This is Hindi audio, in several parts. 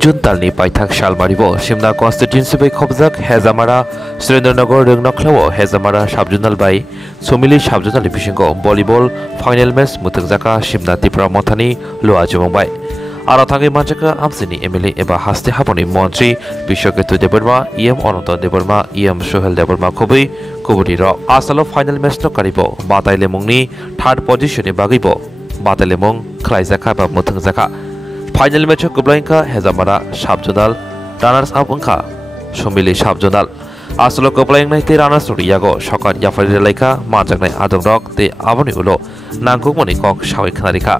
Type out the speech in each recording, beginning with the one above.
जुनतालनि पाइथाक शालमारिबो सिमना कन्स्टिट्युएन्सि बै खबजाक हेजामारा सुरेन्द्रनगर रोंनखलाव हेजामारा साबजुनाल बाय सोमिलि साबजुनाल बिशिंगो भलिबल फाइनल मैच मुथंजाका सिमना त्रिपुरा मथानि लोआ जमंबाय आरो थांगे मानजाका आमसिनि एमएलए एबा हास्ते हाबनि मन्त्रि बिश्वकेतु देबर्मा इएम अनंत देबर्मा इएम सोहेल देबर्मा खबै कुबुरि र आसालो फाइनल मैच न कारिबो बाताइलेमुंनि थर्ड पोजिशननि बागैबो बाताइलेमुं खलाइजाका बा मुथंजाका फाइनल मैच कुबलाइंका हेजामारा साबजुनाल रानार्स आप अंका सोमिलि साबजुनाल आसलो कुबलाइंनाय ते रानार्स रियागो सकात याफारि लाइका मानजाकनाय आदं रक ते आबनि उलो नांगुमनि कक सावै खनारिका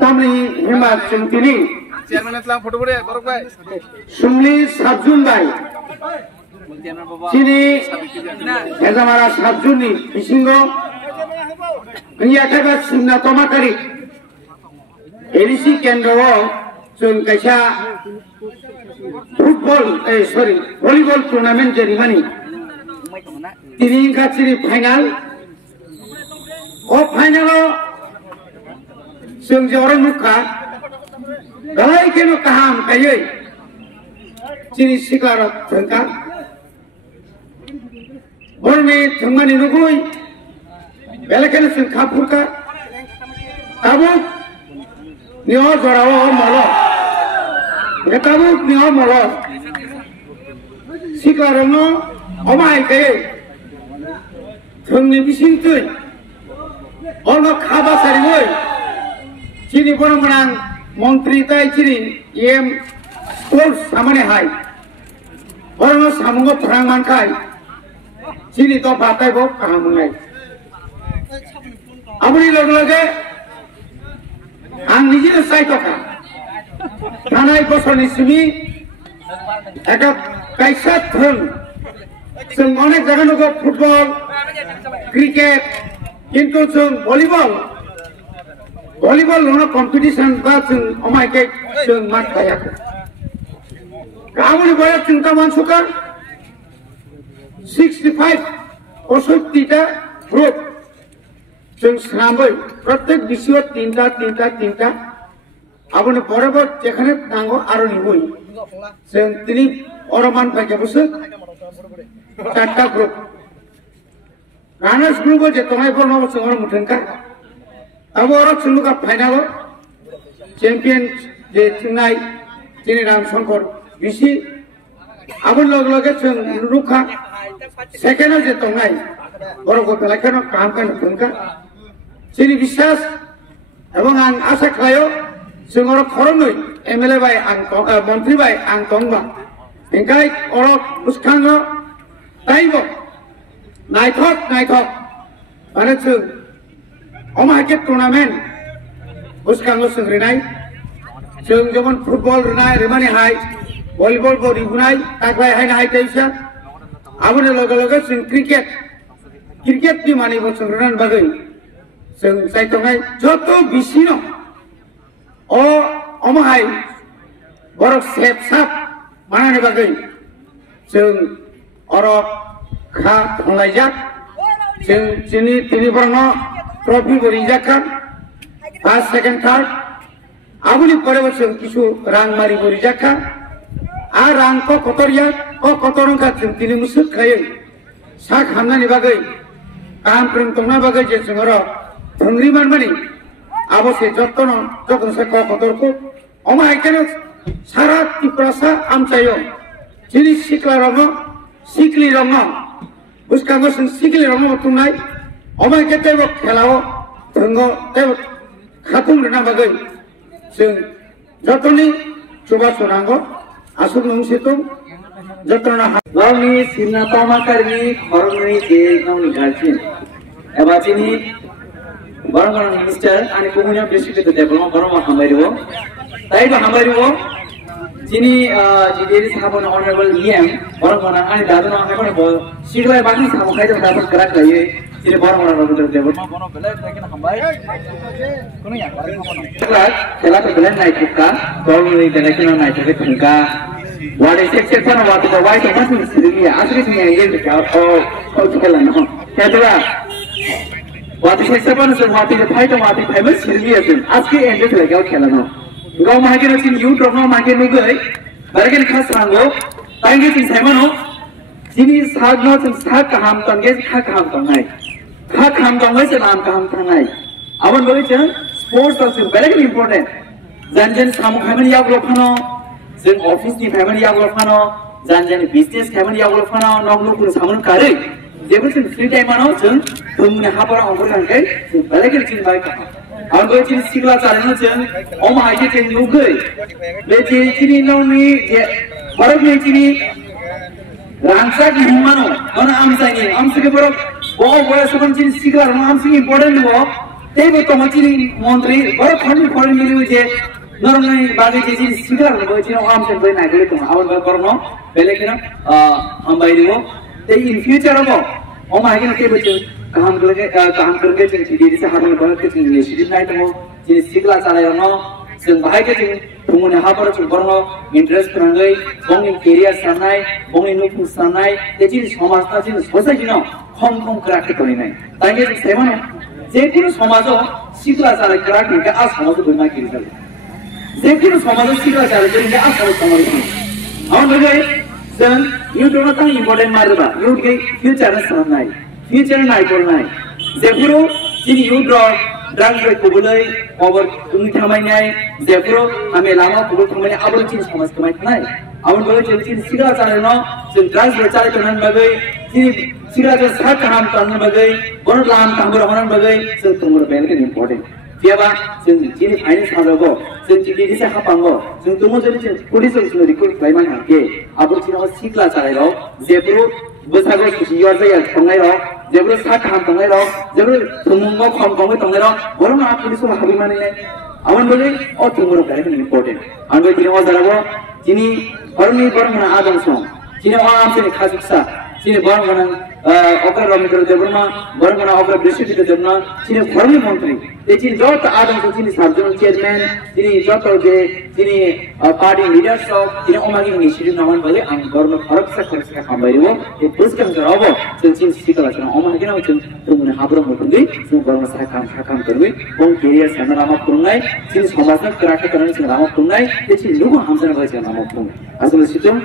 Tamri Hima Chintini Chairman Islam photo bore Barok bhai Sumli Sabjun bhai Chini Hezamara Sabjuni Bisingo Nyakaba Simna Tomakari Elisi Kendro Sun Kaisha volleyball tournament Jerimani Tini Katsiri final final Sung Joran Muka Galai Keno Kaham Kaye Chini Sikara Tanka Borme Tungani Nugui Belakan Sung Kapurka Tabuk Nio Zorao Molo Tabuk Nio Molo Sikara no Omai Kaye Tungni Bisintui Ono Kaba Sariwoy Chini Bonomanang Montri Tai Chini EM Schools Samane Hai Bono Samungo Prangman Kai Chini To Batai Bo Kahamungai Abuni Logloge Ang Nijil Saitoka Tanai Bosoni Simi Eka Kaisat Thun Sung Onek Jaganugo Football Cricket Kintu Sung Volleyball no competition ba sung omai ke sung mat kaya kamuni boya cinta mansuka 65 oshoti ta group sung sambai pratek bisio tinta abone borobar jekhane nango aro niboi sung tini oroman pake busu chatta group ranas group je tongai borno sung oro mutenka अब और चुनु का फाइनल चैंपियन जे चुनाई जिन्हें नाम शंकर बिसी अब लोग चुन रुखा सेकेंड जे तोंगाई और को पहले काम करने उनका जिन्हें विश्वास एवं आं आशा खायो जोंगर खरंगै एमएलए बाय आं मंत्री बाय आं तंगबा इनकाय और उसखांगो ताइबो नायथक माने जों Omahake tournament Uskango Sungrinai Sung Jomon football Runai Rimani High Volleyball Body Bunai Takwai High Taisha Abune Loga Sung cricket Di Mani Sungrunan Bagai Sung Saitongai Joto Bisino O Omahai Borok Sep Sap Manani Bagai Sung Oro Kha Tonglajak Sung Chini Tini Borno Trophy Borijakan first second third abuni pore bosong kichu rang mari Borijakan a rang ko kotoria ko kotorong ka tini musuk khaye sak hamnani bagai kam prem tongna bagai je singoro thongri manmani abo se jottono jokon se ko kotor ko oma ekene sara tiprasa amchayo jini siklaramo sikli rongo buskango sing sikli rongo tunai omai ke tebo khelao thengo tebo khatung rena bagai sing jotoni coba sonango asuk nung situng jotona गावनि सिमना तमाकारनि खरंनि जे गावनि गार्जियन एबा जिनि बरंगन मिनिस्टर आणि कम्युनिटी डिस्ट्रिक्ट डेभलपमेन्ट बरंग हामबारिवो ताइबो हामबारिवो जिनि जिदेरि साबन ऑनरेबल ईएम बरंगन आणि दादुना हामबारिवो बो सिगलाय बाकी साबो खाइदो दाबो कराक जायो जिनि बरंगन रगुदर डेभलपमेन्ट बनो बेले लेकिन हामबाय कुनु या खेला तो बेले नाइटुका गावनि देलेकिन नाइटुके थंका वाले सेक्शन वाले तो वाइट तो मत सिद्धि आखिरी में ये क्या ओ खेला ना क्या वाले सेक्शन से वाले फाइट वाले फेमस सिद्धि है आज के एंड से लगा खेला ना गांव मागे न सिन यू ट्रॉफ मागे न गए बरगन खास रंगो तांगे सिन सेमनो जिनी साग न सिन साग काम तंगे खा काम तंगाई खा काम तंगाई से नाम काम तंगाई अवन बोले छ स्पोर्ट्स तो बरगन इंपॉर्टेंट जनजन सामु खामन या ग्लोफनो जों अफिसनि खामानि यावलफानो जानजानि बिजनेस खामानि यावलफानो नगलुकुन सामन कारै जेबो जों फ्री टाइमानो जों बुंनो हाबरा अंगरखांखै बेलेगेल चिन बाय का आंगो चिन सिगला चालेनो जों अमा हाइके जों नुगै बे चिनि नौनि जे भारतनि चिनि रांसाक हिमानो अन आमसाइनि आमसके बरो बो बो सबन चिन सिगला आमसि इम्पोर्टेन्ट हो तेबो तमचिनि मन्त्री बरो खनि फरेन मिलिउ जे नरमनाय बागै जे सिगार हो जे आम से बय नागले त आवन करनो बेलेकिन हमबाइरिवो ते इन फ्यूचर हो ओमा हागिन के बच काम करके जों सिदि से हाबन बहके जों इनिशिएटिभ नाय दङ जे सिगला चालायनो जों बाहायके जों बुंनो हाबर जों बरनो इन्ट्रेस्ट राङै बंनि केरियार साननाय बंनि नुफु साननाय ते जे समाजना जे सोसाइटिनो खम क्राके तलिनाय तांगे जों सेमानो जे कुनु समाजो सिगला चालाय क्राके के आ समाजो बयमा किरिजाल जेखुनु समाजआव सिगला चालायजों जे आसाम समाज आवन बगै जों इउटुबआव थां इम्पोर्टेन्ट मारबा इउटके फ्यूचर साननाय फ्यूचर नायगरनाय जेफोरो जिनि इउटआव ड्राग्स कोबुलै अबर तुमि थामायनाय जेफोरो आमे लामा कोबुल थामायनाय आबो चिन समाज कमायनाय आवन बगै जों चिन सिगला चालायनो जों ड्राग्स चालायनाय बगै जिनि सिगला जों सा काम तांनो बगै बर लाम तांबर हरन बगै जों तुमर बेलके इम्पोर्टेन्ट जेबा जों जिनि फाइनेन्स हादोगो जों जिनि से हापांगो जों तुमो जरि जों पुलिस जों रिक्रुट खालामनो हागे आबो चिनाव सिगला चालायरो जेफोरो बैसागो सुसियार जाया थांनायरो जेबो सा काम थांनायरो जेबो तुमंगो खम खम थांनायरो बरम आ पुलिस हाबि मानिनाय आवन बले अ तुमरो बेलके इम्पोर्टेन्ट आंबो जिनि जाराबो जिनि हरनि बरमना आदम सं जिनि आमसे खाजुसा जिनि बरमना अकर रमित्र देवना बरमना अकर डिस्ट्रिक्ट देवना जिनि हरनि मन्त्री जिनि जत आदम जिनि साबजन चेयरमैन जिनि जत जे जिनि पार्टी लीडर्स जिनि अमागि इनिशिएटिभ नामन बले आं गरम फरक से खामबायरो ए पुस्कम जराबो जों जिनि सिकला जों अमागि नाव जों तुमने हाब्रो मथुंगि जों गरम सा काम करबे बं केरियर साना रामा खुंनाय जिनि समाजना क्राके करन जों रामा खुंनाय जिनि लुगु हामसन बाय जों रामा खुं आसले सितम